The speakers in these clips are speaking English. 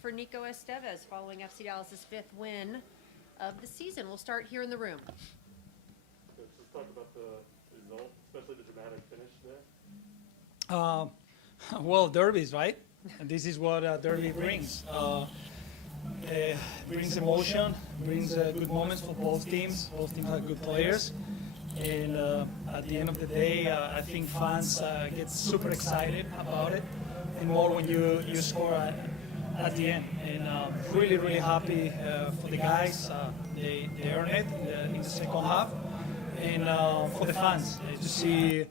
For Nico Estévez following FC Dallas's 5th win of the season. We'll start here in the room. Let's talk about the result, especially the dramatic finish there. Well, derbies, right? And this is what a derby brings. Brings emotion, brings good moments for both teams. Both teams have good players. And at the end of the day, I think fans get super excited about it, and more when you score at the end. And really, really happy for the guys. They earned it in the second half. And for the fans, to see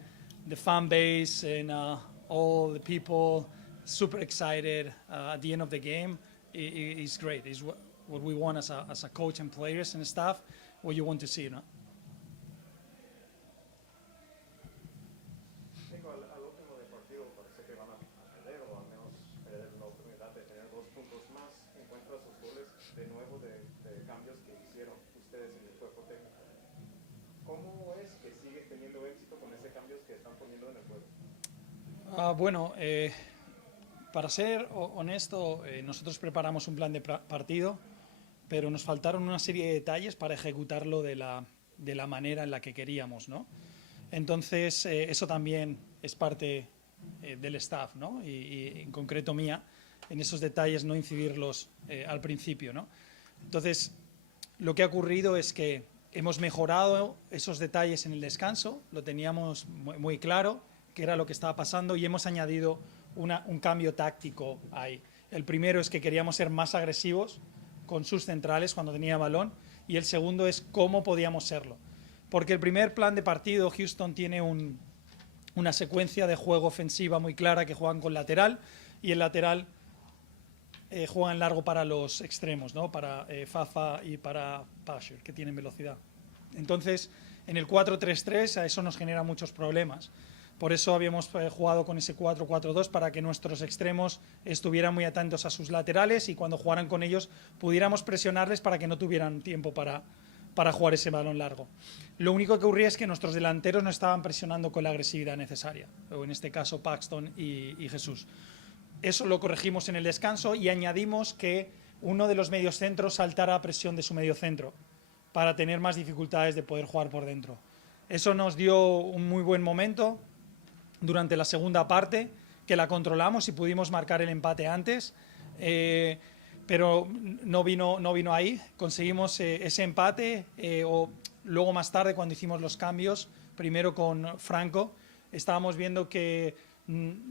the fan base and all the people super excited at the end of the game is great. It's what we want as a coach and players and staff, what you want to see, no? Nico, al último del partido parece que van a perder o al menos perder la oportunidad de tener 2 puntos más en cuanto a sus goles de nuevo de cambios que hicieron ustedes en el cuerpo técnico. ¿Cómo es que sigue teniendo éxito con ese cambios que están poniendo en el juego? Bueno, para ser honesto, nosotros preparamos un plan de partido, pero nos faltaron una serie de detalles para ejecutarlo de la manera en la que queríamos, ¿no? Entonces, eso también es parte del staff, ¿no? Y en concreto mía, en esos detalles no incidirlos al principio, ¿no? Entonces, lo que ha ocurrido es que hemos mejorado esos detalles en el descanso, lo teníamos muy claro, que era lo que estaba pasando, y hemos añadido un cambio táctico ahí. El primero es que queríamos ser más agresivos con sus centrales cuando tenía balón, y el segundo es cómo podíamos serlo. Porque el primer plan de partido, Houston tiene una secuencia de juego ofensiva muy clara, que juegan con lateral, y el lateral juegan largo para los extremos, ¿no? Para Fafa y para Pasher, que tienen velocidad. Entonces, en el 4-3-3 a eso nos genera muchos problemas. Por eso habíamos jugado con ese 4-4-2 para que nuestros extremos estuvieran muy atentos a sus laterales y cuando jugaran con ellos pudiéramos presionarles para que no tuvieran tiempo para jugar ese balón largo. Lo único que ocurría es que nuestros delanteros no estaban presionando con la agresividad necesaria, o en este caso Paxton y Jesús. Eso lo corregimos en el descanso y añadimos que uno de los mediocentros saltara a presión de su mediocentro para tener más dificultades de poder jugar por dentro. Eso nos dio un muy buen momento durante la segunda parte, que la controlamos y pudimos marcar el empate antes, pero no vino ahí. Conseguimos ese empate, o luego más tarde cuando hicimos los cambios, primero con Franco, estábamos viendo que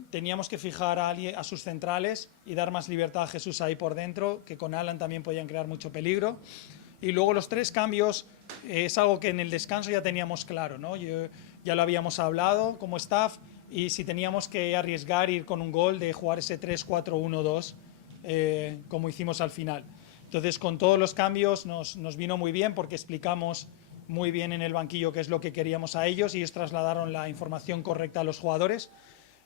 teníamos que fijar a sus centrales y dar más libertad a Jesús ahí por dentro, que con Alan también podían crear mucho peligro. Y luego los 3 cambios es algo que en el descanso ya teníamos claro, ¿no? Ya lo habíamos hablado como staff, y si teníamos que arriesgar ir con un gol, de jugar ese 3-4-1-2 como hicimos al final. Entonces, con todos los cambios nos vino muy bien porque explicamos muy bien en el banquillo qué es lo que queríamos a ellos y ellos trasladaron la información correcta a los jugadores.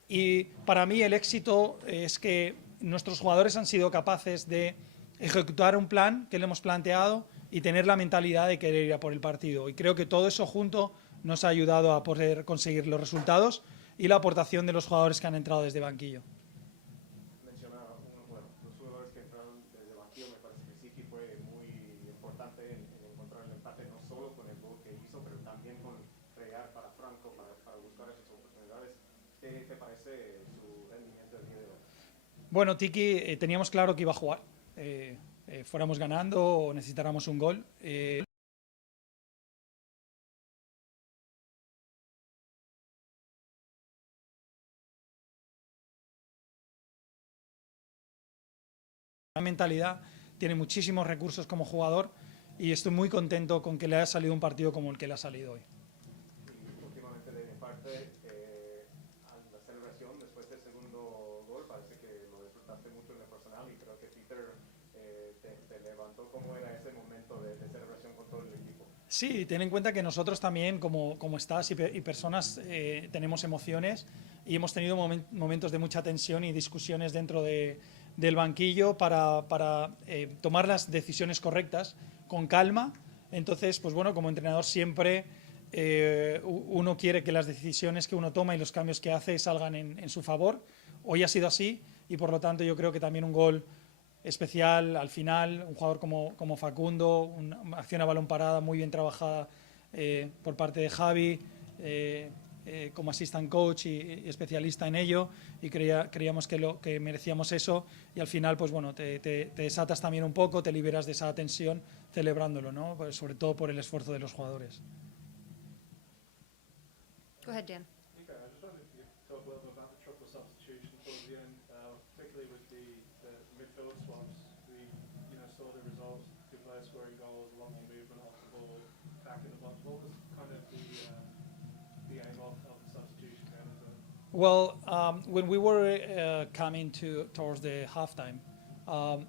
Y para mí el éxito es que nuestros jugadores han sido capaces de ejecutar un plan que le hemos planteado y tener la mentalidad de querer ir a por el partido. Y creo que todo eso junto nos ha ayudado a poder conseguir los resultados y la aportación de los jugadores que han entrado desde banquillo. Menciona los jugadores que entraron desde banquillo, me parece que Tsiki fue muy importante en encontrar el empate, no solo con el gol que hizo, pero también con fregar para Franco, para buscar esas oportunidades. ¿Qué te parece su rendimiento el día de hoy? Bueno, Tsiki teníamos claro que iba a jugar, fuéramos ganando o necesitáramos un gol. La mentalidad, tiene muchísimos recursos como jugador y estoy muy contento con que le haya salido un partido como el que le ha salido hoy. Y últimamente de mi parte, a la celebración después del segundo gol, parece que lo disfrutaste mucho en el personal y creo que Peter te levantó. ¿Cómo era ese momento de celebración con todo el equipo? Sí, ten en cuenta que nosotros también como staff y personas tenemos emociones y hemos tenido momentos de mucha tensión y discusiones dentro del banquillo para tomar las decisiones correctas con calma. Entonces, pues bueno, como entrenador siempre uno quiere que las decisiones que uno toma y los cambios que hace salgan en su favor. Hoy ha sido así y por lo tanto yo creo que también un gol especial al final, un jugador como Facundo, una acción a balón parada muy bien trabajada por parte de Javi, como assistant coach y especialista en ello, y creíamos que merecíamos eso, y al final pues bueno, te desatas también un poco, te liberas de esa tensión celebrándolo, ¿no? Pues sobre todo por el esfuerzo de los jugadores. Go ahead, Dan. Nico, I just wondered if you could talk a little bit about the triple substitution towards the end, particularly with the midfield swaps. We saw the results, two players scoring goals, a lot more movement off the ball, back in the box. What was kind of the aim of the substitution going into it? Well, when we were coming towards the halftime,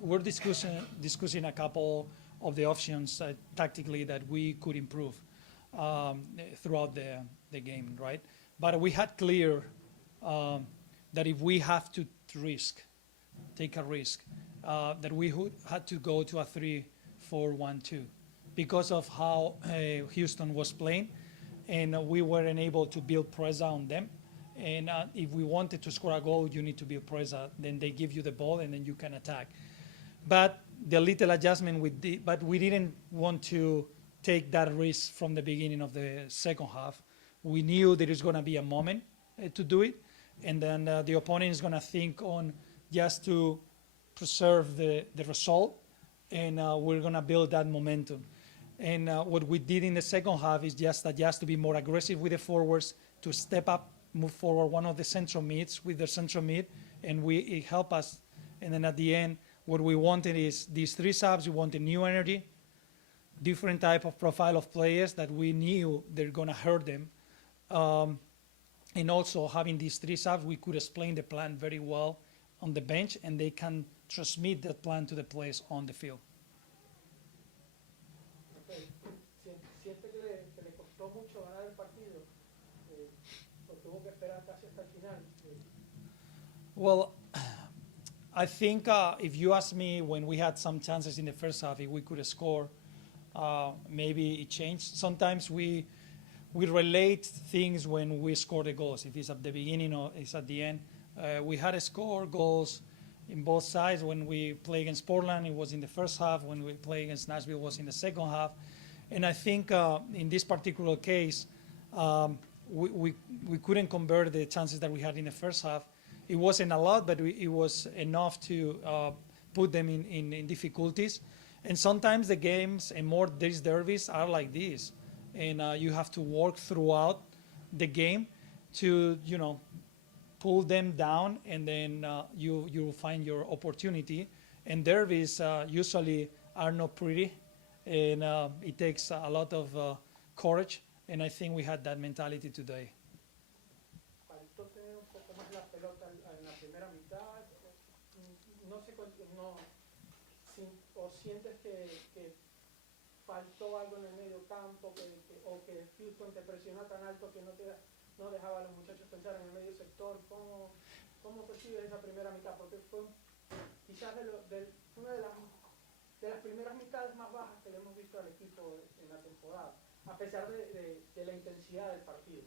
we're discussing a couple of the options tactically that we could improve throughout the game, right? But we had clear that if we have to take a risk, that we had to go to a 3-4-1-2 because of how Houston was playing, and we weren't able to build pressure on them. And if we wanted to score a goal, you need to build pressure. Then they give you the ball, and then you can attack. But the little adjustment but we didn't want to take that risk from the beginning of the second half. We knew there is going to be a moment to do it, and then the opponent is going to think on just to preserve the result, and we're going to build that momentum. And what we did in the second half is just adjust to be more aggressive with the forwards, to step up, move forward one of the central mids with the central mid, and it helped us. And then at the end, what we wanted is these three subs. We wanted new energy, different type of profile of players that we knew they're going to hurt them. And also having these three subs, we could explain the plan very well on the bench, and they can transmit that plan to the players on the field. Okay. ¿Siente que le costó mucho ganar el partido? ¿O tuvo que esperar casi hasta el final? Well, I think if you ask me when we had some chances in the first half, if we could score, maybe it changed. Sometimes we relate things when we score the goals, if it's at the beginning or it's at the end. We had scored goals in both sides. When we play against Portland, it was in the first half. When we play against Nashville, it was in the second half. And I think in this particular case, we couldn't convert the chances that we had in the first half. It wasn't a lot, but it was enough to put them in difficulties. And sometimes the games and more these derbies are like this. And you have to work throughout the game to, pull them down, and then you find your opportunity. And derbies usually are not pretty, and it takes a lot of courage. And I think we had that mentality today. ¿Faltó tener un poco más la pelota en la primera mitad? No sé, o sientes que faltó algo en el medio campo, o que Houston te presionó tan alto que no dejaba a los muchachos pensar en el medio sector. ¿Cómo percibes esa primera mitad? Porque fue quizás una de las primeras mitades más bajas que le hemos visto al equipo en la temporada, a pesar de la intensidad del partido.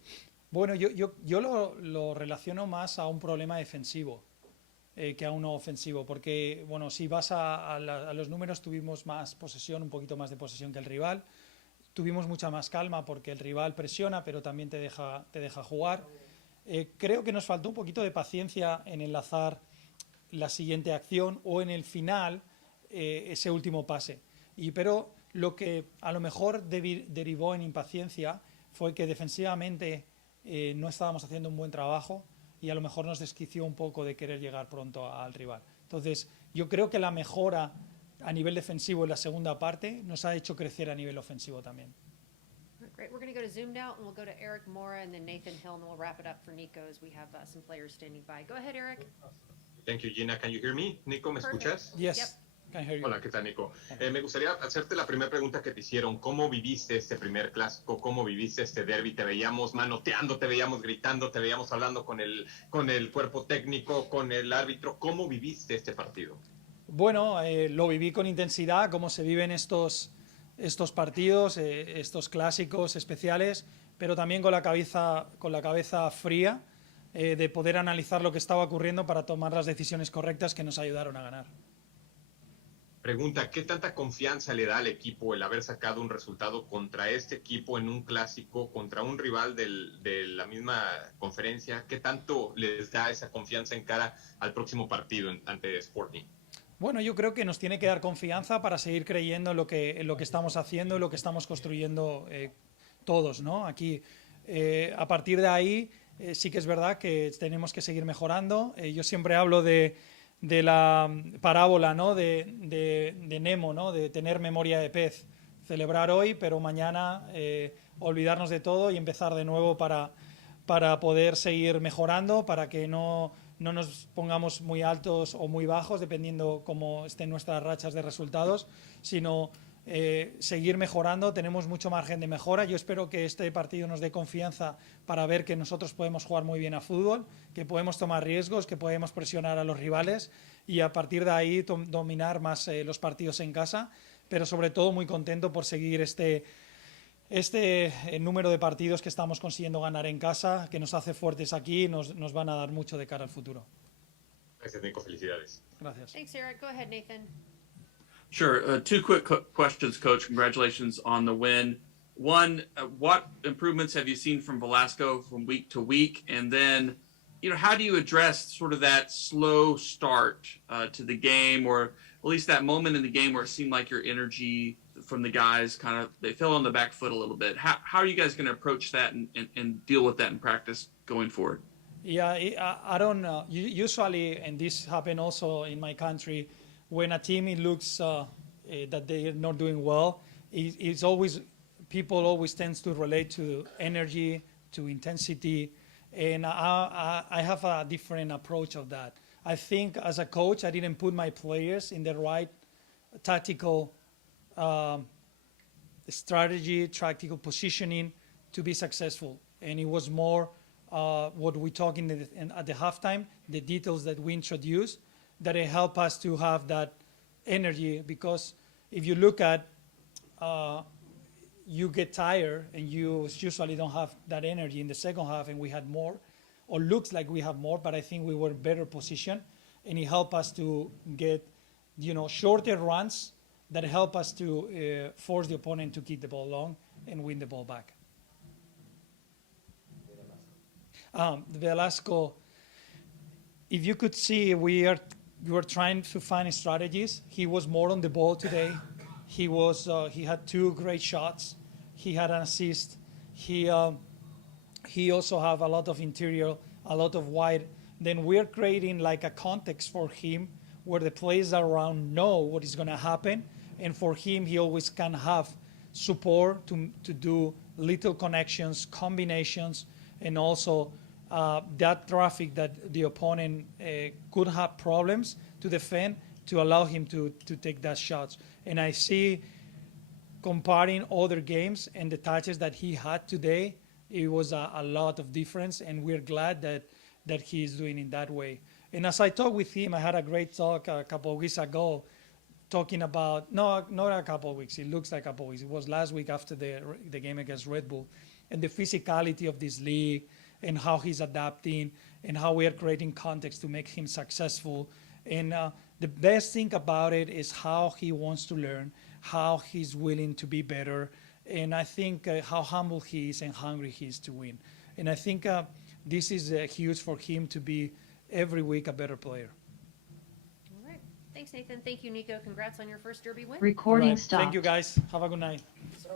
Bueno, yo lo relaciono más a un problema defensivo que a uno ofensivo, porque bueno, si vas a los números, tuvimos más posesión, un poquito más de posesión que el rival. Tuvimos mucha más calma porque el rival presiona, pero también te deja jugar. Creo que nos faltó un poquito de paciencia en enlazar la siguiente acción o en el final ese último pase. Pero lo que a lo mejor derivó en impaciencia fue que defensivamente no estábamos haciendo un buen trabajo, y a lo mejor nos desquició un poco de querer llegar pronto al rival. Entonces, yo creo que la mejora a nivel defensivo en la segunda parte nos ha hecho crecer a nivel ofensivo también. Great. We're going to go to Zoomed Out, and we'll go to Eric Mora and then Nathan Hill, and then we'll wrap it up for Nico as we have some players standing by. Go ahead, Eric. Thank you, Gina. Can you hear me? Nico, ¿me Perfect. escuchas? Yes, Yep. can hear you. Hola, ¿qué tal, Nico? Me gustaría hacerte la primera pregunta que te hicieron. ¿Cómo viviste este primer clásico? ¿Cómo viviste este derbi? Te veíamos manoteando, te veíamos gritando, te veíamos hablando con el cuerpo técnico, con el árbitro. ¿Cómo viviste este partido? Bueno, lo viví con intensidad, como se viven estos partidos, estos clásicos especiales, pero también con la cabeza fría, de poder analizar lo que estaba ocurriendo para tomar las decisiones correctas que nos ayudaron a ganar. Pregunta, ¿qué tanta confianza le da al equipo el haber sacado un resultado contra este equipo en un clásico, contra un rival de la misma conferencia? ¿Qué tanto les da esa confianza en cara al próximo partido ante Sporting? Bueno, yo creo que nos tiene que dar confianza para seguir creyendo en lo que estamos haciendo y lo que estamos construyendo todos, ¿no? Aquí, a partir de ahí, sí que es verdad que tenemos que seguir mejorando. Yo siempre hablo de la parábola, ¿no? De Nemo, ¿no? De tener memoria de pez. Celebrar hoy, pero mañana olvidarnos de todo y empezar de nuevo para poder seguir mejorando, para que no nos pongamos muy altos o muy bajos, dependiendo cómo estén nuestras rachas de resultados, sino seguir mejorando. Tenemos mucho margen de mejora. Yo espero que este partido nos dé confianza para ver que nosotros podemos jugar muy bien a fútbol, que podemos tomar riesgos, que podemos presionar a los rivales y a partir de ahí dominar más los partidos en casa, pero sobre todo muy contento por seguir este número de partidos que estamos consiguiendo ganar en casa, que nos hace fuertes aquí, nos van a dar mucho de cara al futuro. Gracias, Nico. Felicidades. Gracias. Thanks, Eric. Go ahead, Nathan. Sure. Two quick questions, Coach. Congratulations on the win. One, what improvements have you seen from Velasco from week to week? And then, how do you address sort of that slow start to the game, or at least that moment in the game where it seemed like your energy from the guys they fell on the back foot a little bit? How are you guys going to approach that and deal with that in practice going forward? Yeah, I don't know. Usually, and this happened also in my country, when a team it looks that they're not doing well, it's always people always tends to relate to energy, to intensity, and I have a different approach of that. I think as a coach, I didn't put my players in the right tactical strategy, tactical positioning to be successful, and it was more what we talk at the halftime, the details that we introduced, that it help us to have that energy. Because if you look at, you get tired and you usually don't have that energy in the second half, and we had more, or looks like we have more, but I think we were better positioned, and it helped us to get, shorter runs that help us to force the opponent to keep the ball long and win the ball back. Velasco, if you could see, we were trying to find strategies. He was more on the ball today. He had 2 great shots. He had an assist. He also have a lot of interior, a lot of wide. Then we're creating like a context for him where the players around know what is going to happen, and for him, he always can have support to do little connections, combinations, and also that traffic that the opponent could have problems to defend, to allow him to take that shots. And I see, comparing other games and the touches that he had today, it was a lot of difference, and we're glad that he's doing it that way. And as I talked with him, I had a great talk a couple of weeks ago, talking about, no, not a couple of weeks, it looks like a couple of weeks. It was last week after the game against Red Bull, and the physicality of this league, and how he's adapting, and how we are creating context to make him successful. And the best thing about it is how he wants to learn, how he's willing to be better, and I think how humble he is and hungry he is to win. And I think this is huge for him to be every week a better player. All right. Thanks, Nathan. Thank you, Nico. Congrats on your first Derby win. Recording Right. stopped. Thank you, guys. Have a good night.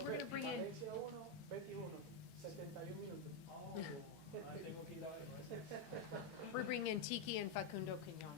We're going to bring in Valencia 1, 21, 71 minutos. we're bringing in Tsiki and Facundo Quignon.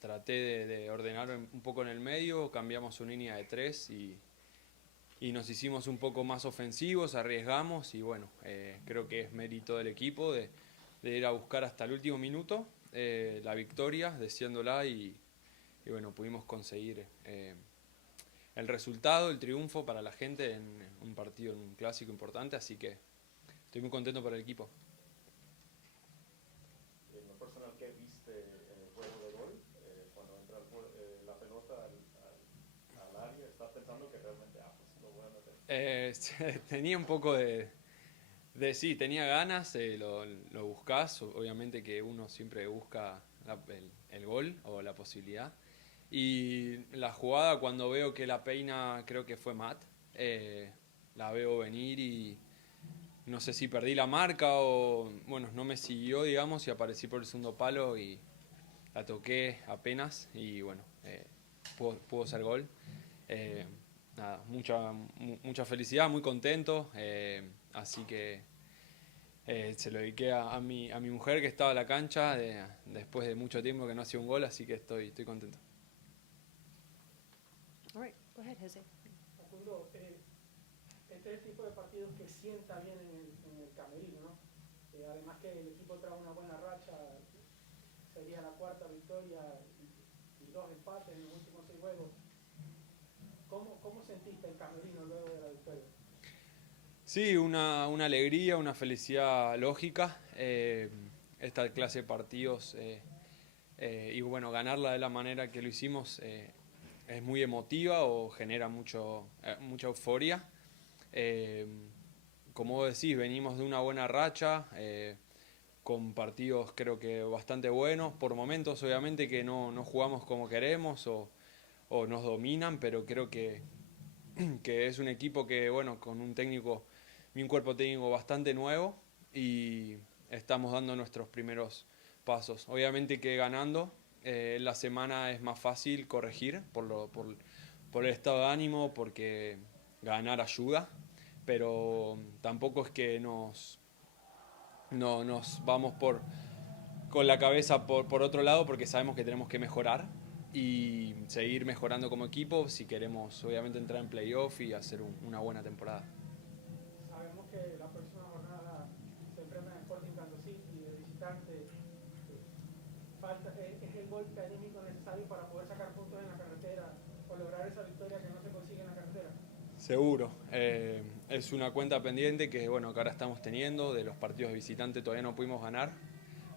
Traté de ordenar un poco en el medio, cambiamos una línea de 3 y nos hicimos un poco más ofensivos, arriesgamos y bueno, creo que es mérito del equipo de ir a buscar hasta el último minuto la victoria, deseándola y bueno, pudimos conseguir el resultado, el triunfo para la gente en un partido, en un clásico importante, así que estoy muy contento por el equipo. En lo personal, ¿qué viste en el juego de gol? Cuando entra la pelota al área, ¿estás pensando que realmente pues lo voy a meter? Tenía un poco sí, tenía ganas, lo buscás, obviamente que uno siempre busca el gol o la posibilidad. Y la jugada, cuando veo que la peina, creo que fue Matt, la veo venir y no sé si perdí la marca o, bueno, no me siguió, digamos, y aparecí por el segundo palo y la toqué apenas y, bueno, pudo ser gol. Nada, mucha felicidad, muy contento, así que se lo dediqué a mi mujer que estaba en la cancha después de mucho tiempo que no hacía un gol, así que estoy contento. All right, go ahead, Jose. Facundo, este es el tipo de partidos que sienta bien en el camerino, ¿no? Además que el equipo trae una buena racha, sería la cuarta victoria y 2 empates en los últimos 6 juegos. ¿Cómo sentiste el camerino luego de la victoria? Sí, una alegría, una felicidad lógica. Esta clase de partidos y bueno, ganarla de la manera que lo hicimos es muy emotiva o genera mucha euforia. Como vos decís, venimos de una buena racha, con partidos creo que bastante buenos, por momentos obviamente que no jugamos como queremos o nos dominan, pero creo que es un equipo que, bueno, con un cuerpo técnico bastante nuevo y estamos dando nuestros primeros pasos. Obviamente que ganando la semana es más fácil corregir por el estado de ánimo, porque ganar ayuda, pero tampoco es que nos vamos con la cabeza por otro lado, porque sabemos que tenemos que mejorar y seguir mejorando como equipo si queremos obviamente entrar en playoff y hacer una buena temporada. Sabemos que la próxima jornada se enfrenta en Sporting Kansas City de visitante. Es el golpe anímico necesario para poder sacar puntos en la carretera o lograr esa victoria que no se consigue en la carretera. Seguro, es una cuenta pendiente que bueno que ahora estamos teniendo. De los partidos de visitante todavía no pudimos ganar,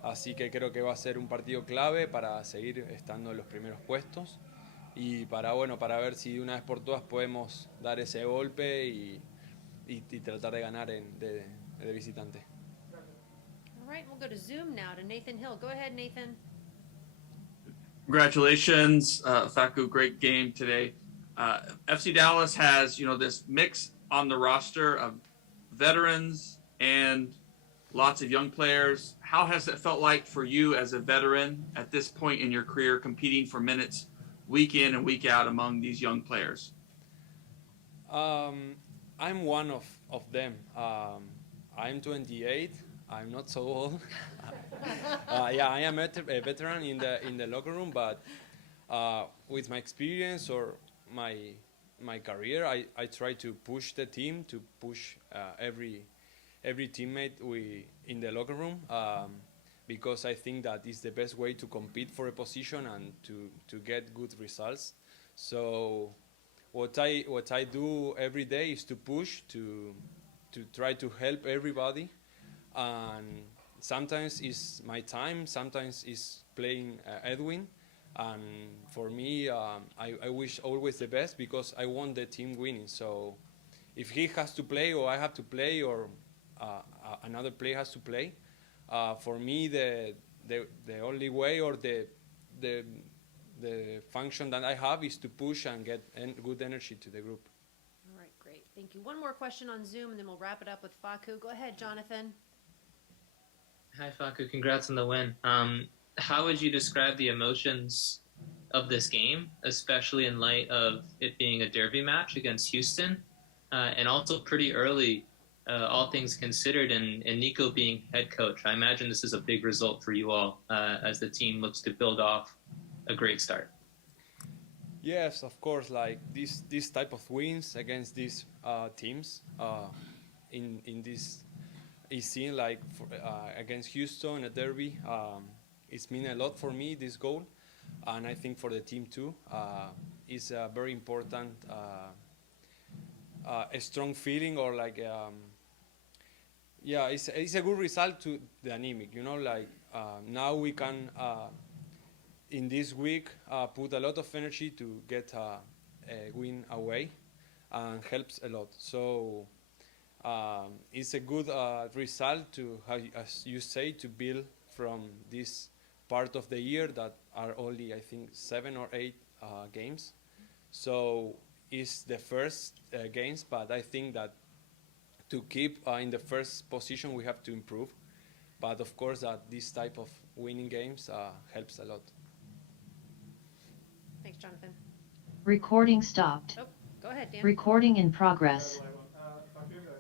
así que creo que va a ser un partido clave para seguir estando en los primeros puestos y para ver si de una vez por todas podemos dar ese golpe y tratar de ganar de visitante. All right, we'll go to Zoom now to Nathan Hill. Go ahead, Nathan. Congratulations, Facu, great game today. FC Dallas has, this mix on the roster of veterans and lots of young players. How has it felt like for you as a veteran at this point in your career, competing for minutes week in and week out among these young players? I'm one of them. I'm 28. I'm not so old. Yeah, I am a veteran in the locker room, but with my experience or my career, I try to push the team, to push every teammate in the locker room, because I think that is the best way to compete for a position and to get good results. So what I do every day is to push, to try to help everybody, and sometimes it's my time, sometimes it's playing Edwin. And for me, I wish always the best because I want the team winning. So if he has to play or I have to play or another player has to play, for me the only way or the function that I have is to push and get good energy to the group. All right, great. Thank you. One more question on Zoom and then we'll wrap it up with Facu. Go ahead, Jonathan. Hi, Facu. Congrats on the win. How would you describe the emotions of this game, especially in light of it being a derby match against Houston, and also pretty early all things considered, and Nico being head coach, I imagine this is a big result for you all as the team looks to build off a great start. Yes, of course. Like this type of wins against these teams in this is seen like against Houston, a derby. It's mean a lot for me, this goal, and I think for the team too. It's a very important, a strong feeling, or like yeah, it's a good result to the anemic. You know, like now we can in this week put a lot of energy to get a win away, and helps a lot. So it's a good result to, as you say, to build from this part of the year that are only, I think, 7 or 8 games. So it's the first games, but I think that to keep in the first position we have to improve. But of course that this type of winning games helps a lot. Thanks, Jonathan. Recording stopped. Oh, go ahead, Dan. Recording in progress. Facundo,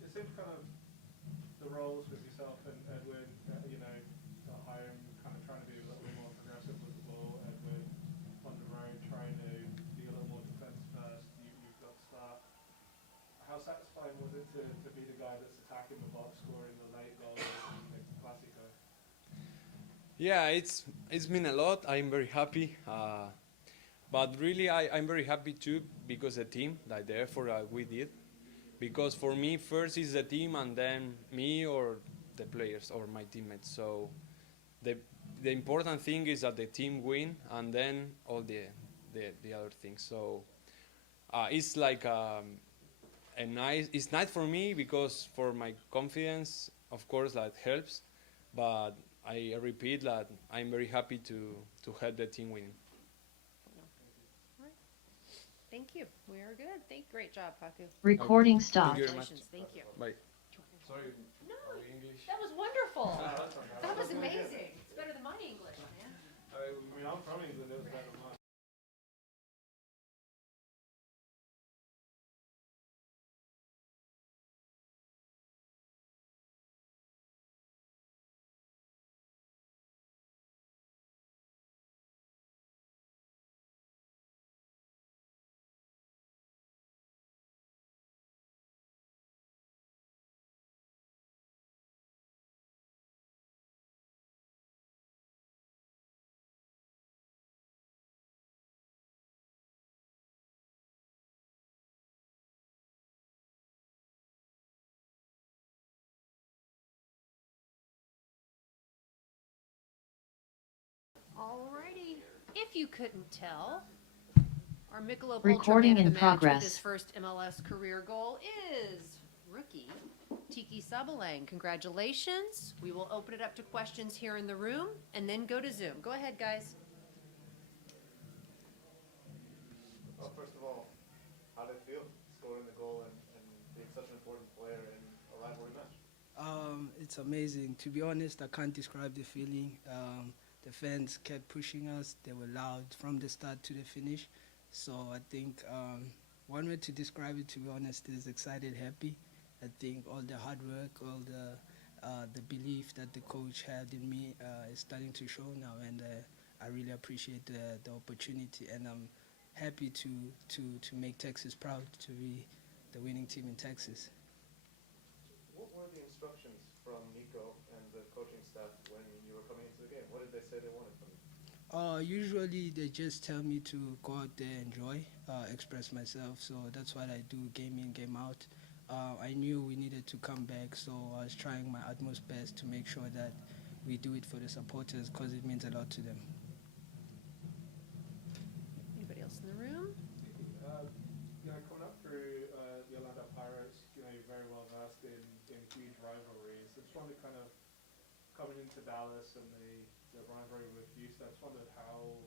it seems kind of the roles with yourself and Edwin, you know, at home, kind of trying to be a little bit more progressive with the ball. Edwin on the road, trying to be a little more defense first. You've got to start. How satisfying was it to be the guy that's attacking the box, scoring the late goal in the Clásico? Yeah, it's been a lot. I'm very happy. But really, I'm very happy too because the team, like the effort we did. Because for me, first is the team, and then me or the players or my teammates. So the important thing is that the team win, and then all the other things. So it's like it's nice for me because for my confidence, of course, that helps. But I repeat that I'm very happy to help the team win. Thank you. We are good. Great job, Facu. Recording stopped. Congratulations. Thank you. Bye. Sorry, No, English. that was wonderful. That was amazing. It's better than my English, man. I mean, I'm from England. It was better than mine. Alrighty. If you couldn't tell, our Michelob Recording Ultra Man in of the match with progress. his first MLS career goal is rookie Tsiki Ntsabeleng. Congratulations. We will open it up to questions here in the room and then go to Zoom. Go ahead, guys. Well, first of all, how did it feel scoring the goal and being such an important player in a rivalry match? It's amazing. To be honest, I can't describe the feeling. The fans kept pushing us. They were loud from the start to the finish. So I think one way to describe it, to be honest, is excited, happy. I think all the hard work, all the belief that the coach had in me is starting to show now, and I really appreciate the opportunity, and I'm happy to make Texas proud to be the winning team in Texas. What were the instructions from Nico and the coaching staff when you were coming into the game? What did they say they wanted from you? Usually they just tell me to go out there, enjoy, express myself. So that's what I do, game in, game out. I knew we needed to come back, so I was trying my utmost best to make sure that we do it for the supporters because it means a lot to them. Anybody else in the room? You know, coming up through the Orlando Pirates, you know, you're very well versed in huge rivalries. I just wondered, kind of coming into Dallas and the rivalry with Houston, I just wondered how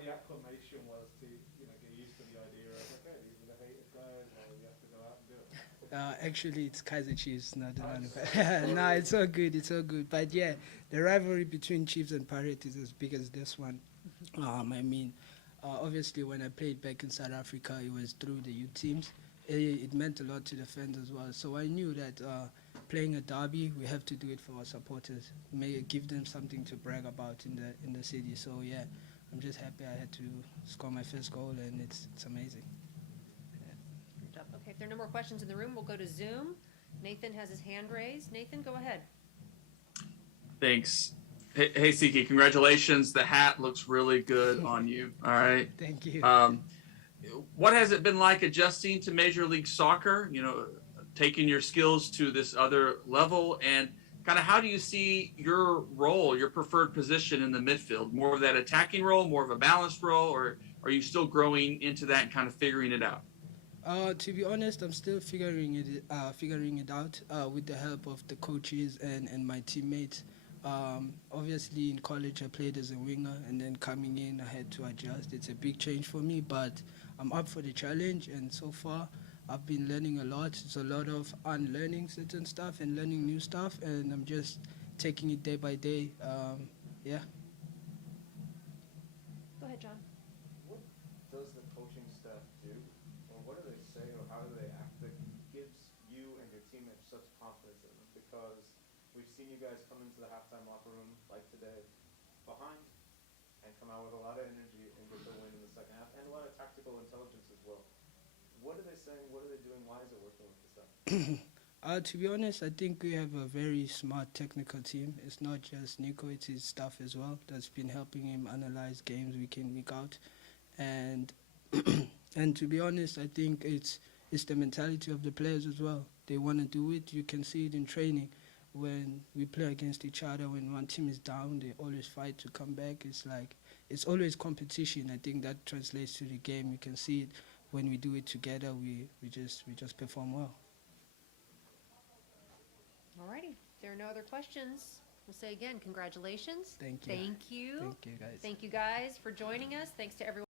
the acclimation was to, you know, get used to the idea of, okay, these are the hated guys, or you have to go out and do it. Actually, it's Kaiser Chiefs, not the one. No, it's all good, it's all good. But yeah, the rivalry between Chiefs and Pirates is as big as this one. I mean, obviously when I played back in South Africa, it was through the youth teams. it meant a lot to the fans as well. So I knew that playing a derby, we have to do it for our supporters, give them something to brag about in the city. So yeah, I'm just happy I had to score my first goal, and it's amazing. Good job. Okay, if there are no more questions in the room, we'll go to Zoom. Nathan has his hand raised. Nathan, go ahead. Thanks. Hey, Tsiki, congratulations. The hat looks really good on you. All right. Thank you. What has it been like adjusting to Major League Soccer? You know, taking your skills to this other level, and kind of how do you see your role, your preferred position in the midfield? More of that attacking role, more of a balanced role, or are you still growing into that and kind of figuring it out? To be honest, I'm still figuring it out with the help of the coaches and my teammates. Obviously, in college, I played as a winger, and then coming in, I had to adjust. It's a big change for me, but I'm up for the challenge, and so far, I've been learning a lot. It's a lot of unlearning certain stuff and learning new stuff, and I'm just taking it day by day. Yeah. Go ahead, John. What does the coaching staff do, or what do they say, or how do they act that gives you and your teammates such confidence in them? Because we've seen you guys come into the halftime locker room like today, behind, and come out with a lot of energy and get the win in the second half, and a lot of tactical intelligence as well. What are they saying? What are they doing? Why is it working with the staff? To be honest, I think we have a very smart technical team. It's not just Nico, it's his staff as well that's been helping him analyze games week in, week out. And and to be honest, I think it's the mentality of the players as well. They want to do it. You can see it in training. When we play against each other, when one team is down, they always fight to come back. It's always competition. I think that translates to the game. You can see it when we do it together. We just perform well. Alrighty. If there are no other questions, we'll say again, congratulations. Thank you. Thank you. Thank you, guys. Thank you guys for joining us. Thanks to everyone.